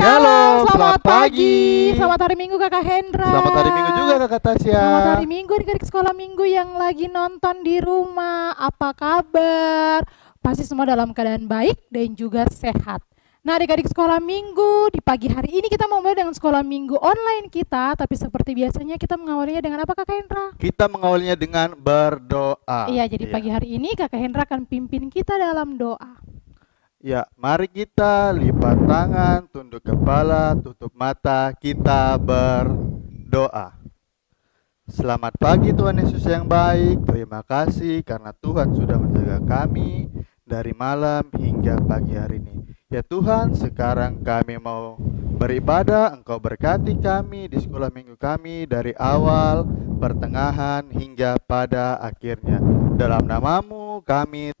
Shalom, selamat pagi. Selamat hari Minggu Kakak Hendra. Selamat hari Minggu juga Kakak Tasya. Selamat hari Minggu adik-adik sekolah minggu yang lagi nonton di rumah. Apa kabar? Pasti semua dalam keadaan baik dan juga sehat. Nah adik-adik sekolah minggu, di pagi hari ini kita mau mulai dengan sekolah minggu online kita. Tapi seperti biasanya kita mengawalinya dengan apa Kakak Hendra? Kita mengawalinya dengan berdoa. Iya, jadi pagi hari ini Kakak Hendra akan pimpin kita dalam doa. Ya, mari kita lipat tangan, tunduk kepala, tutup mata, kita berdoa. Selamat pagi Tuhan Yesus yang baik, terima kasih karena Tuhan sudah menjaga kami dari malam hingga pagi hari ini. Ya Tuhan, sekarang kami mau beribadah, Engkau berkati kami di sekolah minggu kami dari awal, pertengahan, hingga pada akhirnya. Dalam namamu kami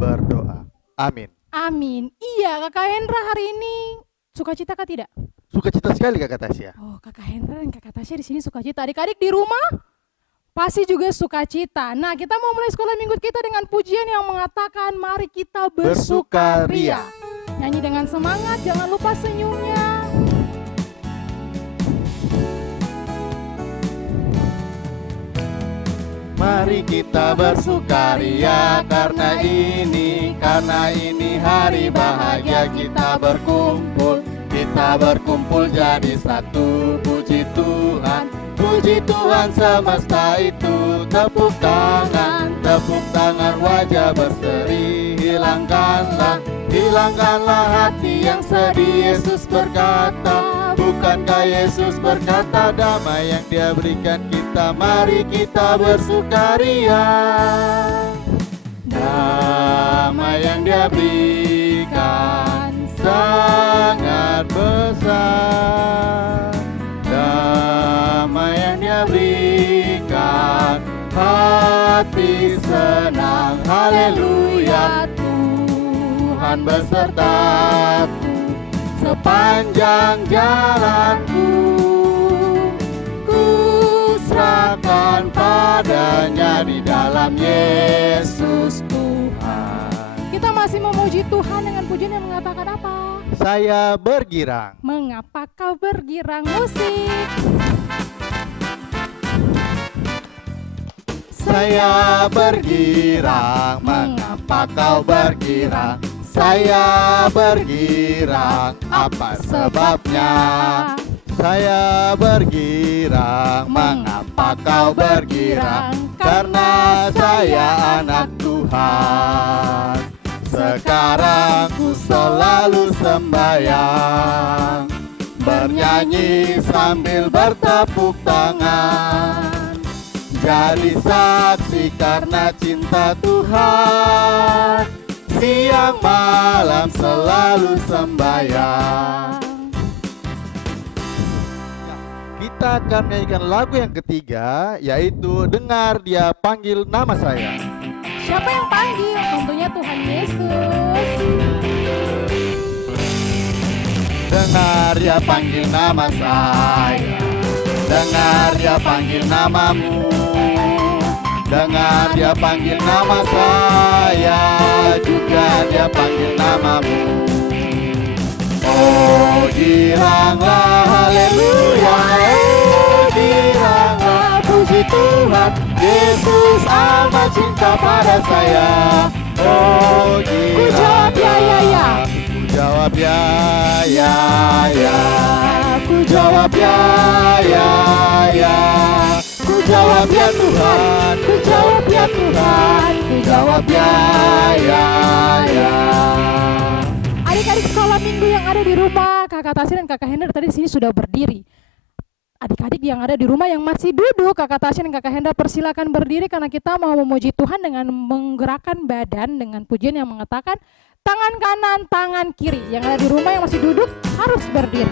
berdoa. Amin. Amin. Iya, Kakak Hendra hari ini sukacita kah tidak? Sukacita sekali Kakak Tasya. Oh, Kakak Hendra dan Kakak Tasya di sini sukacita. Adik-adik di rumah pasti juga sukacita. Nah, kita mau mulai sekolah minggu kita dengan pujian yang mengatakan mari kita bersukaria. Nyanyi dengan semangat, jangan lupa senyumnya. Mari kita bersukaria karena ini hari bahagia kita berkumpul jadi satu. Puji Tuhan semesta itu. Tepuk tangan wajah berseri. Hilangkanlah hati yang sedih. Yesus berkata, bukankah Yesus berkata damai yang Dia berikan kita, mari kita bersukaria. Damai yang Dia berikan sangat besar. Damai yang Dia berikan, hati senang. Haleluya, Tuhan besertaku sepanjang jalanku. Ku serahkan padanya di dalam Yesus Tuhan. Kita masih memuji Tuhan dengan pujian yang mengatakan apa? Saya bergirang. Mengapa kau bergirang? Musik. Saya bergirang, mengapa kau bergirang? Saya bergirang, apa sebabnya? Saya bergirang, mengapa kau bergirang? Karena saya anak Tuhan. Sekarang ku selalu sembahyang, bernyanyi sambil bertepuk tangan. Jadi saksi karena cinta Tuhan, siang malam selalu sembahyang. Kita akan menyanyikan lagu yang ketiga, yaitu Dengar Dia Panggil Nama Saya. Siapa yang panggil? Tentunya Tuhan Yesus. Dengar Dia panggil nama saya. Dengar Dia panggil namamu. Dengar Dia panggil nama saya, juga Dia panggil namamu. Oh giranglah, haleluya. Oh giranglah, puji Tuhan. Yesus amat cinta pada saya. Oh giranglah. Ku jawab ya, ya, ya. Ku jawab ya, ya, ya. Ku jawab ya, ya, ya. Ku jawab ya Tuhan. Ku jawab ya Tuhan. Ku jawab ya, ya, ya. Adik-adik sekolah minggu yang ada di rumah, Kakak Tasya dan Kakak Hendra tadi di sini sudah berdiri. Adik-adik yang ada di rumah yang masih duduk, Kakak Tasya dan Kakak Hendra persilakan berdiri karena kita mau memuji Tuhan dengan menggerakkan badan dengan pujian yang mengatakan tangan kanan, tangan kiri. Yang ada di rumah yang masih duduk harus berdiri.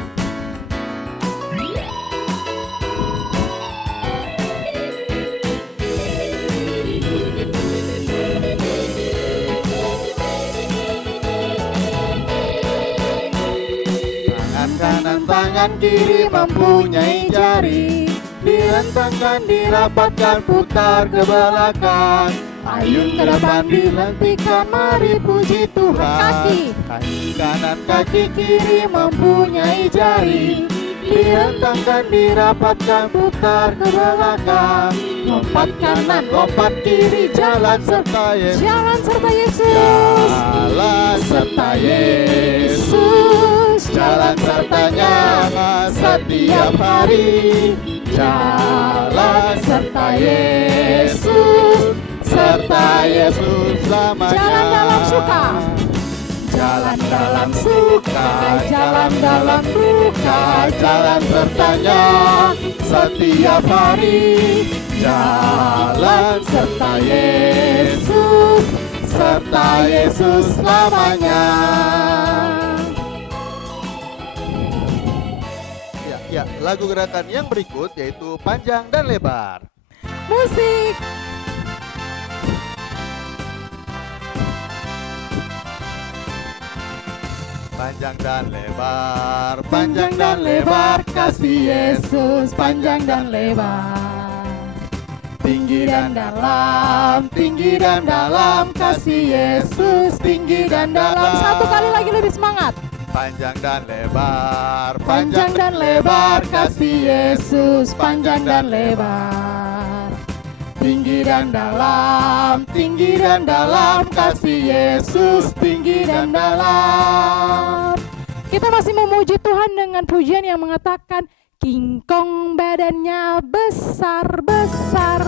Kanan tangan kiri mempunyai jari, direntangkan, dirapatkan, putar ke belakang. Ayun ke depan dilantikan, mari puji Tuhan. Kaki kanan kaki kiri mempunyai jari, direntangkan, dirapatkan, putar ke belakang, lompat kanan, lompat kiri, jalan serta Yesus, Jalan serta Yesus. jalan serta Yesus, jalan sertanya setiap hari, jalan serta Yesus, serta Yesus selamanya. Jalan dalam suka, Jalan dalam suka, jalan dalam duka, jalan sertanya setiap hari, jalan serta Yesus, serta Yesus selamanya. Ya, lagu gerakan yang berikut yaitu panjang dan lebar. musik. Panjang dan lebar, panjang dan lebar, kasih Yesus panjang dan lebar. Tinggi dan dalam, tinggi dan dalam, kasih Yesus tinggi dan dalam. Satu kali lagi lebih semangat. Panjang dan lebar, panjang dan lebar, kasih Yesus panjang dan lebar. Tinggi dan dalam, tinggi dan dalam, kasih Yesus tinggi dan dalam. Kita masih memuji Tuhan dengan pujian yang mengatakan King Kong badannya besar-besar.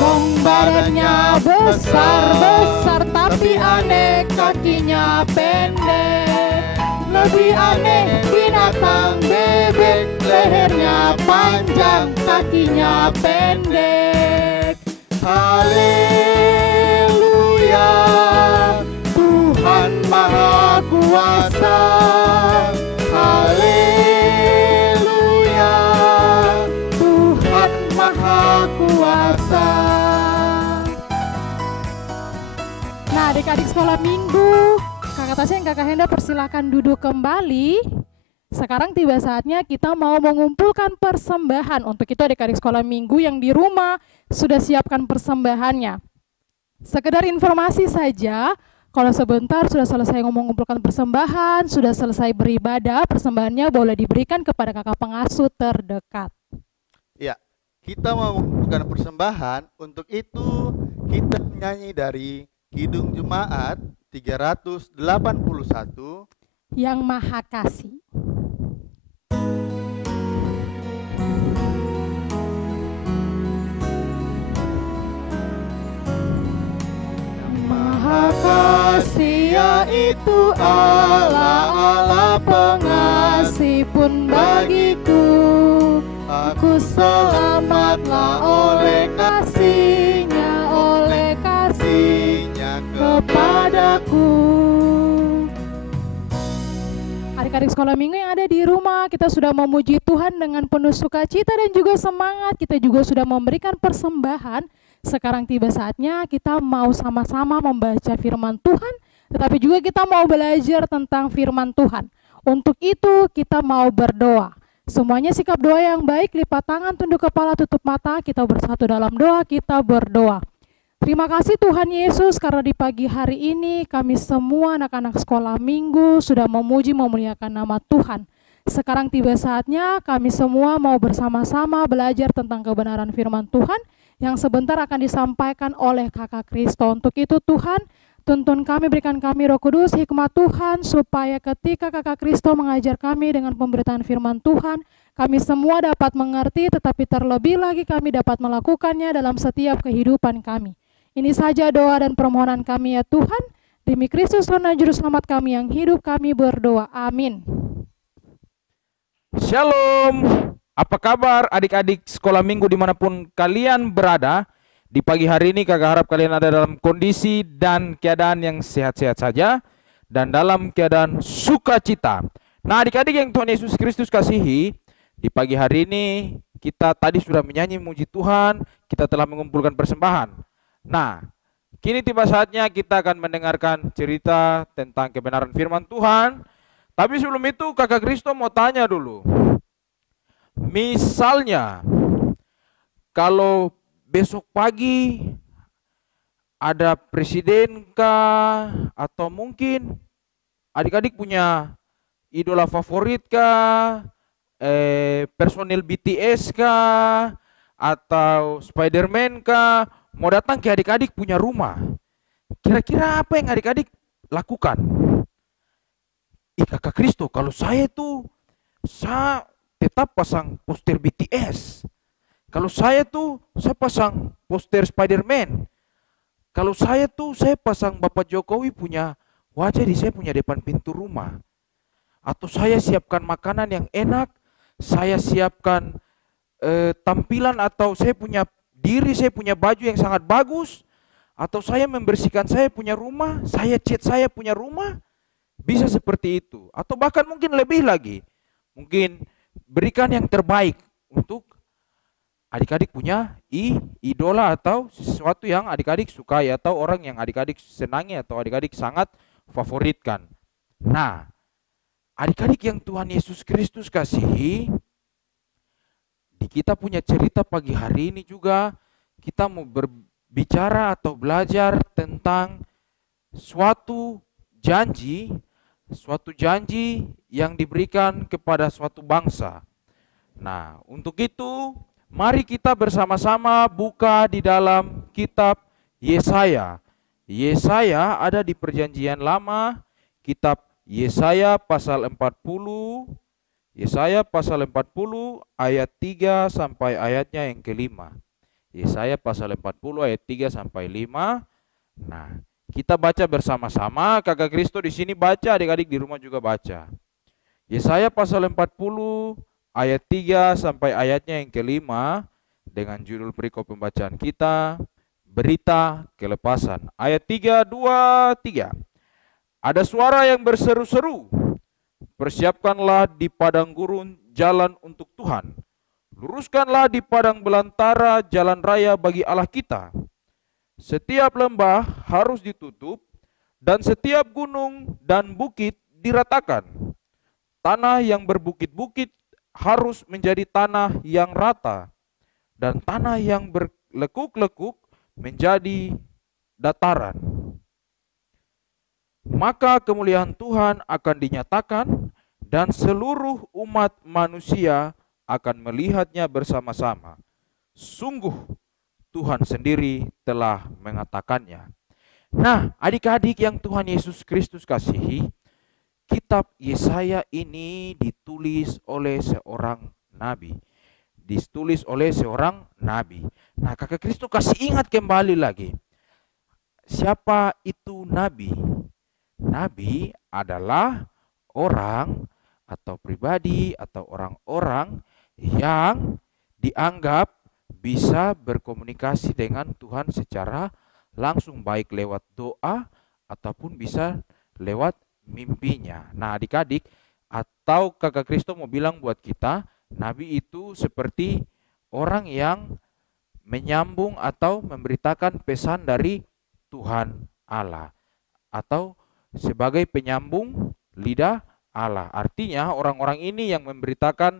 Kong badannya besar-besar, tapi aneh kakinya pendek. Lebih aneh binatang bebek, lehernya panjang, kakinya pendek. Haleluya, Tuhan Maha Kuasa. Haleluya, Tuhan Maha Kuasa. Nah, adik-adik sekolah minggu, Kakak Tasya dan Kakak Henda persilakan duduk kembali. Sekarang tiba saatnya kita mau mengumpulkan persembahan. Untuk itu adik-adik sekolah minggu yang di rumah sudah siapkan persembahannya. Sekedar informasi saja, kalau sebentar sudah selesai mengumpulkan persembahan, sudah selesai beribadah, persembahannya boleh diberikan kepada kakak pengasuh terdekat. Ya, kita mau mengumpulkan persembahan. Untuk itu kita nyanyi dari Kidung Jemaat 381, Yang Maha Kasih. Maha Kasih yaitu Allah, Allah pengasih pun bagiku. Aku selamatlah oleh kasih-Nya, oleh kasih-Nya kepadaku. Adik-adik sekolah minggu yang ada di rumah, kita sudah memuji Tuhan dengan penuh sukacita dan juga semangat. Kita juga sudah memberikan persembahan. Sekarang tiba saatnya kita mau sama-sama membaca firman Tuhan, tetapi juga kita mau belajar tentang firman Tuhan. Untuk itu kita mau berdoa. Semuanya sikap doa yang baik, lipat tangan, tunduk kepala, tutup mata, kita bersatu dalam doa, kita berdoa. Terima kasih Tuhan Yesus karena di pagi hari ini kami semua anak-anak sekolah minggu sudah memuji memuliakan nama Tuhan. Sekarang tiba saatnya kami semua mau bersama-sama belajar tentang kebenaran firman Tuhan yang sebentar akan disampaikan oleh Kakak Kristo. Untuk itu Tuhan, tuntun kami, berikan kami Roh Kudus, hikmat Tuhan, supaya ketika Kakak Kristo mengajar kami dengan pemberitaan firman Tuhan, kami semua dapat mengerti, tetapi terlebih lagi kami dapat melakukannya dalam setiap kehidupan kami. Ini saja doa dan permohonan kami ya Tuhan, demi Kristus Tuhan dan Juru Selamat kami yang hidup kami berdoa. Amin. Shalom, apa kabar adik-adik sekolah minggu dimanapun kalian berada? Di pagi hari ini kakak harap kalian ada dalam kondisi dan keadaan yang sehat-sehat saja dan dalam keadaan sukacita. Nah adik-adik yang Tuhan Yesus Kristus kasihi, di pagi hari ini kita tadi sudah menyanyi memuji Tuhan, kita telah mengumpulkan persembahan. Nah, kini tiba saatnya kita akan mendengarkan cerita tentang kebenaran firman Tuhan. Tapi sebelum itu kakak Kristo mau tanya dulu. Misalnya, kalau besok pagi ada presiden kah, atau mungkin adik-adik punya idola favorit kah, personil BTS kah, atau Spider-Man kah, mau datang ke adik-adik punya rumah. Kira-kira apa yang adik-adik lakukan? Ih kakak Kristo, kalau saya tetap pasang poster BTS. Kalau saya pasang poster Spider-Man. Kalau saya pasang Bapak Jokowi punya wajah di saya punya depan pintu rumah. Atau saya siapkan makanan yang enak, saya siapkan tampilan, atau saya punya baju yang sangat bagus, atau saya membersihkan saya punya rumah, saya cat saya punya rumah, bisa seperti itu. Atau bahkan mungkin lebih lagi, mungkin berikan yang terbaik untuk adik-adik punya idola atau sesuatu yang adik-adik sukai, atau orang yang adik-adik senangi, atau adik-adik sangat favoritkan. Nah, adik-adik yang Tuhan Yesus Kristus kasihi, di kita punya cerita pagi hari ini juga, kita mau berbicara atau belajar tentang suatu janji yang diberikan kepada suatu bangsa. Nah, untuk itu mari kita bersama-sama buka di dalam kitab Yesaya. Yesaya ada di Perjanjian Lama, kitab Yesaya pasal 40, Yesaya pasal 40 ayat 3 sampai ayatnya yang kelima. Yesaya pasal 40 ayat 3 sampai 5. Nah, kita baca bersama-sama. Kakak Kristo di sini baca, adik-adik di rumah juga baca. Yesaya pasal 40 ayat 3 sampai ayatnya yang kelima, dengan judul perikop pembacaan kita, berita kelepasan. Ayat 3, 2, 3. Ada suara yang berseru-seru, persiapkanlah di padang gurun jalan untuk Tuhan. Luruskanlah di padang belantara jalan raya bagi Allah kita. Setiap lembah harus ditutup, dan setiap gunung dan bukit diratakan. Tanah yang berbukit-bukit harus menjadi tanah yang rata, dan tanah yang berlekuk-lekuk menjadi dataran. Maka kemuliaan Tuhan akan dinyatakan, dan seluruh umat manusia akan melihatnya bersama-sama. Sungguh Tuhan sendiri telah mengatakannya. Nah, adik-adik yang Tuhan Yesus Kristus kasihi, kitab Yesaya ini ditulis oleh seorang nabi. Nah, kakak Kristus kasih ingat kembali lagi. Siapa itu nabi? Nabi adalah orang atau pribadi atau orang-orang yang dianggap bisa berkomunikasi dengan Tuhan secara langsung, baik lewat doa ataupun bisa lewat mimpinya. Nah, adik-adik atau kakak Kristo mau bilang buat kita, nabi itu seperti orang yang menyambung atau memberitakan pesan dari Tuhan Allah, atau sebagai penyambung lidah Allah. Artinya orang-orang ini yang memberitakan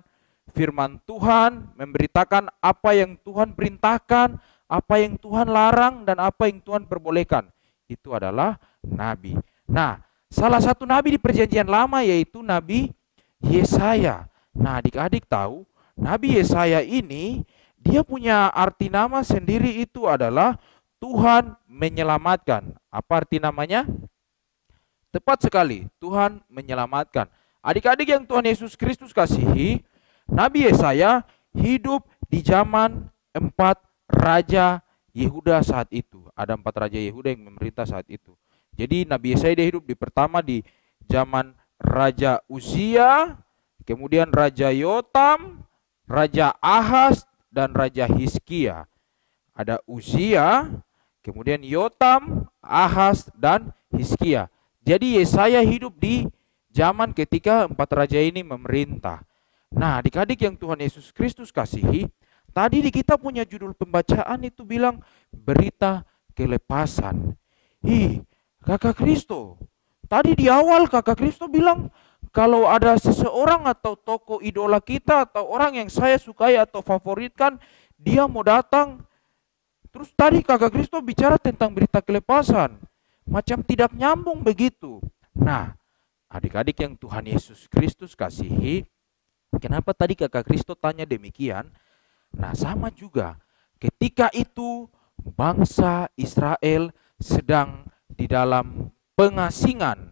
firman Tuhan, memberitakan apa yang Tuhan perintahkan, apa yang Tuhan larang, dan apa yang Tuhan perbolehkan. Itu adalah nabi. Nah, salah satu nabi di Perjanjian Lama yaitu Nabi Yesaya. Nah, adik-adik tahu, Nabi Yesaya ini dia punya arti nama sendiri, itu adalah Tuhan menyelamatkan. Apa arti namanya? Tepat sekali, Tuhan menyelamatkan. Adik-adik yang Tuhan Yesus Kristus kasihi, Nabi Yesaya hidup di zaman 4 raja Yehuda saat itu. Ada 4 raja Yehuda yang memerintah saat itu. Jadi Nabi Yesaya dia hidup pertama di zaman Raja Uzia, kemudian Raja Yotam, Raja Ahaz, dan Raja Hizkia. Ada Uzia, kemudian Yotam, Ahaz, dan Hizkia. Jadi Yesaya hidup di zaman ketika 4 raja ini memerintah. Nah, adik-adik yang Tuhan Yesus Kristus kasihi, tadi di kita punya judul pembacaan itu bilang berita kelepasan. Kakak Kristo, tadi di awal kakak Kristo bilang kalau ada seseorang atau tokoh idola kita atau orang yang saya sukai atau favoritkan, dia mau datang terus tadi Kakak Kristo bicara tentang berita kelepasan. Macam tidak nyambung begitu. Nah, adik-adik yang Tuhan Yesus Kristus kasihi, kenapa tadi Kakak Kristo tanya demikian? Nah, sama juga. Ketika itu bangsa Israel sedang di dalam pengasingan,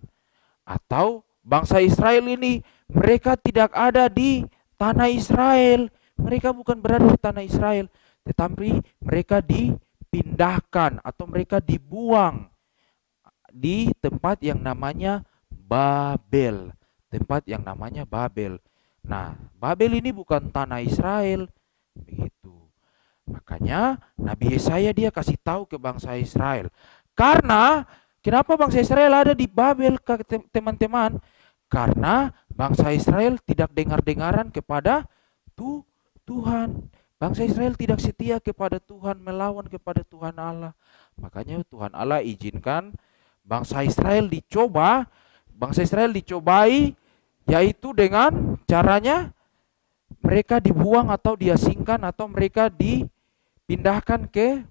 atau bangsa Israel ini mereka tidak ada di tanah Israel. Mereka bukan berada di tanah Israel, tetapi mereka dipindahkan atau mereka dibuang di tempat yang namanya Babel. Tempat yang namanya Babel. Nah, Babel ini bukan tanah Israel. Begitu. Makanya Nabi Yesaya dia kasih tahu ke bangsa Israel. Karena kenapa bangsa Israel ada di Babel, teman-teman? Karena bangsa Israel tidak dengar-dengaran kepada Tuhan. Bangsa Israel tidak setia kepada Tuhan, melawan kepada Tuhan Allah. Makanya Tuhan Allah izinkan bangsa Israel dicobai, yaitu dengan caranya mereka dibuang atau diasingkan atau mereka dipindahkan ke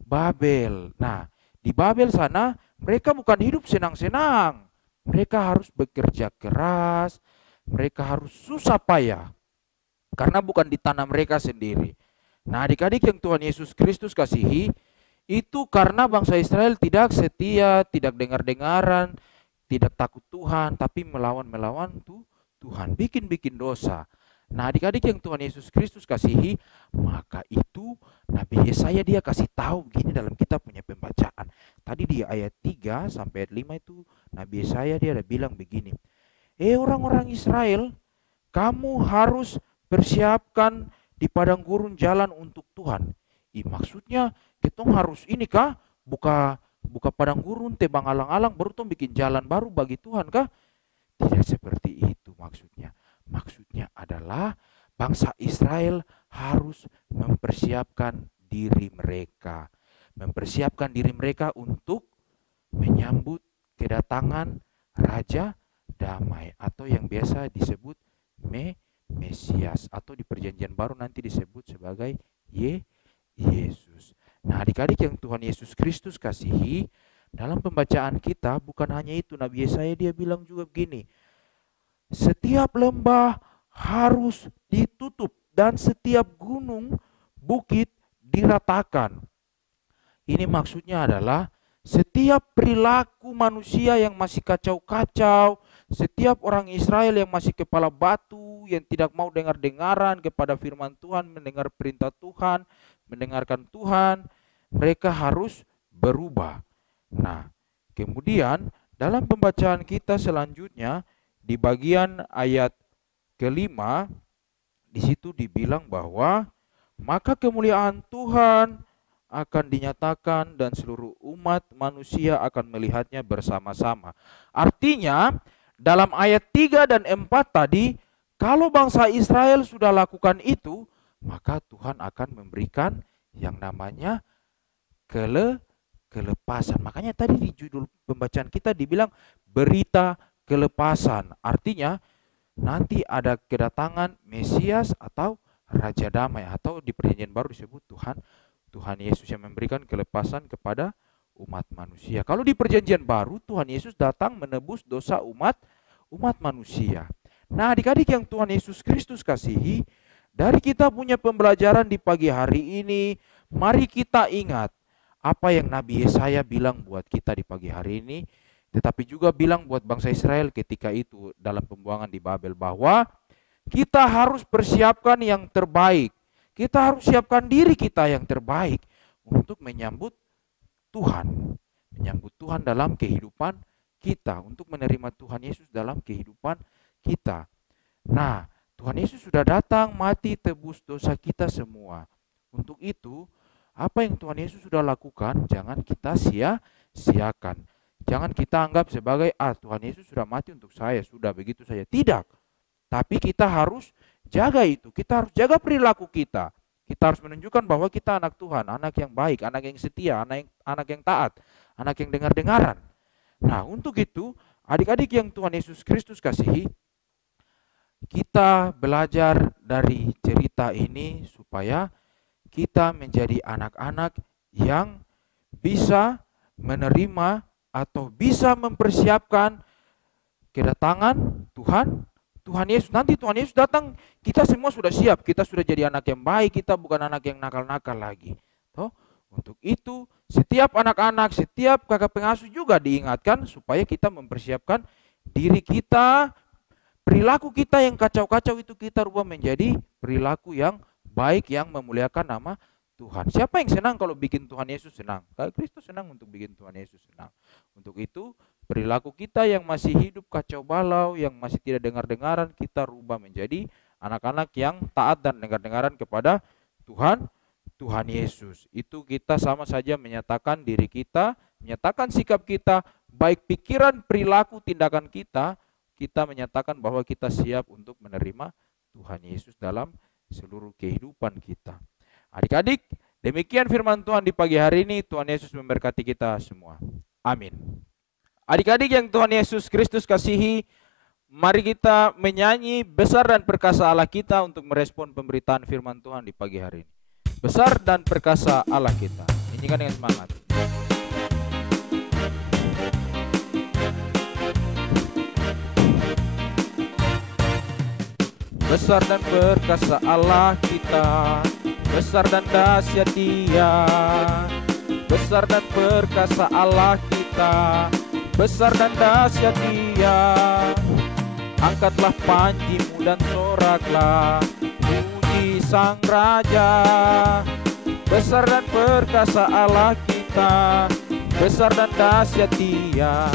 Babel. Nah, di Babel sana mereka bukan hidup senang-senang. Mereka harus bekerja keras, mereka harus susah payah. Karena bukan di tanah mereka sendiri. Nah, adik-adik yang Tuhan Yesus Kristus kasihi, itu karena bangsa Israel tidak setia, tidak dengar-dengaran, tidak takut Tuhan, tapi melawan Tuhan, bikin-bikin dosa. Nah, adik-adik yang Tuhan Yesus Kristus kasihi, maka itu Nabi Yesaya dia kasih tahu begini dalam kitab punya pembacaan. Tadi di ayat 3 sampai ayat 5 itu Nabi Yesaya dia ada bilang begini. Orang-orang Israel, kamu harus persiapkan di padang gurun jalan untuk Tuhan. Maksudnya kita harus ini kah? Buka padang gurun, tebang alang-alang, baru tuh bikin jalan baru bagi Tuhan kah? Tidak seperti itu maksudnya. Maksudnya adalah bangsa Israel harus mempersiapkan diri mereka. Mempersiapkan diri mereka untuk menyambut kedatangan Raja Damai atau yang biasa disebut Mesias atau di perjanjian baru nanti disebut sebagai Yesus. Nah, adik-adik yang Tuhan Yesus Kristus kasihi, dalam pembacaan kita bukan hanya itu, Nabi Yesaya dia bilang juga begini. Setiap lembah harus ditutup dan setiap gunung bukit diratakan. Ini maksudnya adalah setiap perilaku manusia yang masih kacau-kacau, setiap orang Israel yang masih kepala batu, yang tidak mau dengar-dengaran kepada firman Tuhan, mendengar perintah Tuhan, mendengarkan Tuhan, mereka harus berubah. Nah, kemudian dalam pembacaan kita selanjutnya, di bagian ayat kelima, di situ dibilang bahwa maka kemuliaan Tuhan akan dinyatakan dan seluruh umat manusia akan melihatnya bersama-sama. Artinya dalam ayat 3 dan 4 tadi, kalau bangsa Israel sudah lakukan itu, maka Tuhan akan memberikan yang namanya kelepasan. Makanya tadi di judul pembacaan kita dibilang berita kelepasan. Artinya nanti ada kedatangan Mesias atau Raja Damai, atau di perjanjian baru disebut Tuhan Yesus yang memberikan kelepasan kepada umat manusia. Kalau di perjanjian baru Tuhan Yesus datang menebus dosa umat manusia. Nah, adik-adik yang Tuhan Yesus Kristus kasihi, dari kita punya pembelajaran di pagi hari ini, mari kita ingat apa yang Nabi Yesaya bilang buat kita di pagi hari ini, tetapi juga bilang buat bangsa Israel ketika itu dalam pembuangan di Babel, bahwa kita harus persiapkan yang terbaik. Kita harus siapkan diri kita yang terbaik untuk menyambut Tuhan. Menyambut Tuhan dalam kehidupan kita, untuk menerima Tuhan Yesus dalam kehidupan kita. Nah, Tuhan Yesus sudah datang, mati, tebus dosa kita semua. Untuk itu, apa yang Tuhan Yesus sudah lakukan, jangan kita sia-siakan. Jangan kita anggap sebagai, Tuhan Yesus sudah mati untuk saya, sudah begitu saja. Tidak. Tapi kita harus jaga itu. Kita harus jaga perilaku kita. Kita harus menunjukkan bahwa kita anak Tuhan, anak yang baik, anak yang setia, anak yang taat, anak yang dengar-dengaran. Nah, untuk itu, adik-adik yang Tuhan Yesus Kristus kasihi, kita belajar dari cerita ini supaya kita menjadi anak-anak yang bisa menerima atau bisa mempersiapkan kedatangan Tuhan Yesus. Nanti Tuhan Yesus datang, kita semua sudah siap, kita sudah jadi anak yang baik, kita bukan anak yang nakal-nakal lagi. Toh, untuk itu setiap anak-anak, setiap kakak pengasuh juga diingatkan supaya kita mempersiapkan diri kita, perilaku kita yang kacau-kacau itu kita rubah menjadi perilaku yang baik yang memuliakan nama Tuhan. Siapa yang senang kalau bikin Tuhan Yesus senang? Kalau Kristus senang untuk bikin Tuhan Yesus senang. Untuk itu perilaku kita yang masih hidup kacau balau, yang masih tidak dengar-dengaran, kita rubah menjadi anak-anak yang taat dan dengar-dengaran kepada Tuhan Yesus. Itu kita sama saja menyatakan diri kita, menyatakan sikap kita, baik pikiran, perilaku, tindakan kita menyatakan bahwa kita siap untuk menerima Tuhan Yesus dalam seluruh kehidupan kita. Adik-adik, demikian firman Tuhan di pagi hari ini. Tuhan Yesus memberkati kita semua. Amin. Adik-adik yang Tuhan Yesus Kristus kasihi, mari kita menyanyi besar dan perkasa Allah kita untuk merespon pemberitaan firman Tuhan di pagi hari ini. Besar dan perkasa Allah kita. Nyanyikan dengan semangat. Besar dan perkasa Allah kita, besar dan dahsyat Dia. Besar dan perkasa Allah kita, besar dan dahsyat Dia. Angkatlah panjimu dan soraklah, puji Sang Raja. Besar dan perkasa Allah kita, besar dan dahsyat Dia.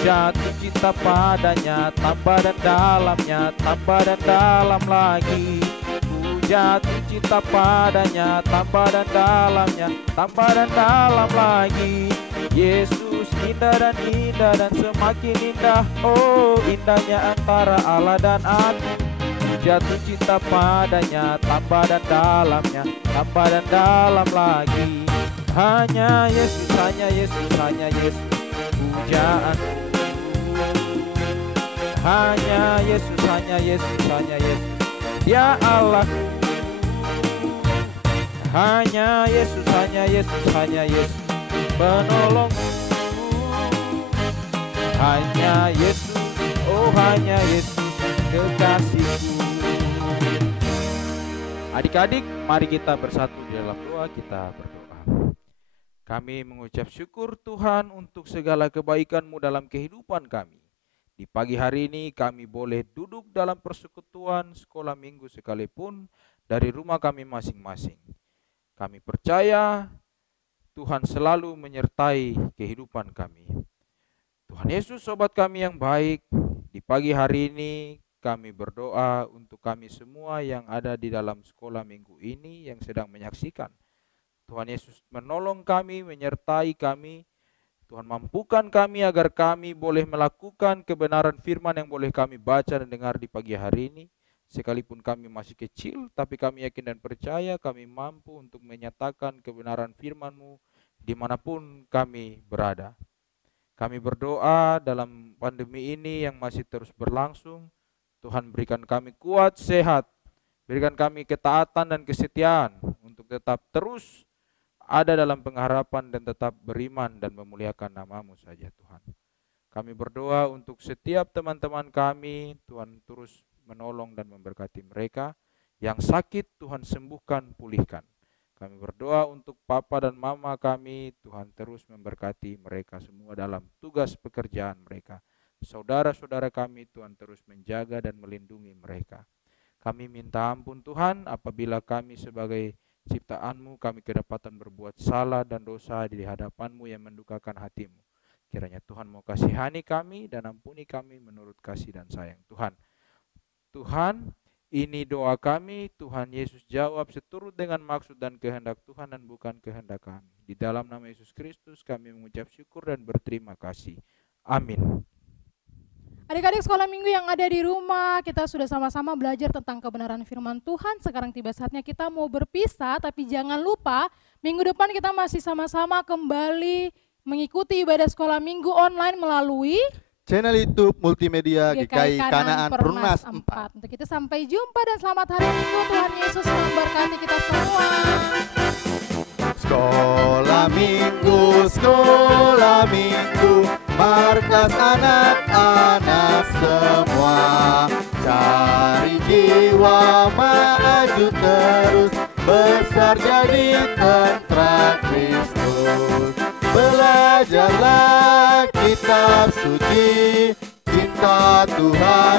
Jatuh cinta padanya, tambah dan dalamnya, tambah dan dalam lagi. Ku jatuh cinta padanya, tambah dan dalamnya, tambah dan dalam lagi. Yesus indah dan semakin indah. Oh, indahnya antara Allah dan aku. Jatuh cinta padanya, tambah dan dalamnya, tambah dan dalam lagi. Hanya Yesus, hanya Yesus, hanya Yesus, pujaanku. Hanya Yesus, hanya Yesus, hanya Yesus, Dia Allahku. Hanya Yesus, hanya Yesus, hanya Yesus, penolongku. Hanya Yesus, oh hanya Yesus, kekasihku. Adik-adik, mari kita bersatu di dalam doa, kita berdoa. Kami mengucap syukur Tuhan untuk segala kebaikan-Mu dalam kehidupan kami. Di pagi hari ini kami boleh duduk dalam persekutuan sekolah minggu sekalipun dari rumah kami masing-masing. Kami percaya Tuhan selalu menyertai kehidupan kami. Tuhan Yesus, sobat kami yang baik, di pagi hari ini kami berdoa untuk kami semua yang ada di dalam sekolah minggu ini yang sedang menyaksikan. Tuhan Yesus menolong kami, menyertai kami. Tuhan mampukan kami agar kami boleh melakukan kebenaran firman yang boleh kami baca dan dengar di pagi hari ini. Sekalipun kami masih kecil, tapi kami yakin dan percaya kami mampu untuk menyatakan kebenaran firman-Mu dimanapun kami berada. Kami berdoa dalam pandemi ini yang masih terus berlangsung, Tuhan berikan kami kuat, sehat, berikan kami ketaatan dan kesetiaan untuk tetap terus ada dalam pengharapan dan tetap beriman dan memuliakan nama-Mu saja Tuhan. Kami berdoa untuk setiap teman-teman kami, Tuhan terus menolong dan memberkati mereka. Yang sakit Tuhan sembuhkan, pulihkan. Kami berdoa untuk papa dan mama kami, Tuhan terus memberkati mereka semua dalam tugas pekerjaan mereka. Saudara-saudara kami, Tuhan terus menjaga dan melindungi mereka. Kami minta ampun Tuhan apabila kami sebagai ciptaan-Mu kami kedapatan berbuat salah dan dosa di hadapan-Mu yang mendukakan hati-Mu. Kiranya Tuhan mau kasihani kami dan ampuni kami menurut kasih dan sayang Tuhan. Tuhan, ini doa kami, Tuhan Yesus jawab seturut dengan maksud dan kehendak Tuhan dan bukan kehendak kami. Di dalam nama Yesus Kristus kami mengucap syukur dan berterima kasih. Amin. Adik-adik sekolah minggu yang ada di rumah, kita sudah sama-sama belajar tentang kebenaran firman Tuhan. Sekarang tiba saatnya kita mau berpisah, tapi jangan lupa minggu depan kita masih sama-sama kembali mengikuti ibadah sekolah minggu online melalui channel YouTube Multimedia GKI Kanaan Perumnas 4. Untuk itu sampai jumpa dan selamat hari Minggu. Tuhan Yesus memberkati kita semua. Sekolah minggu, markas anak-anak semua. Cari jiwa maju terus, besar jadi tentara Kristus. Belajarlah kitab suci, cinta Tuhan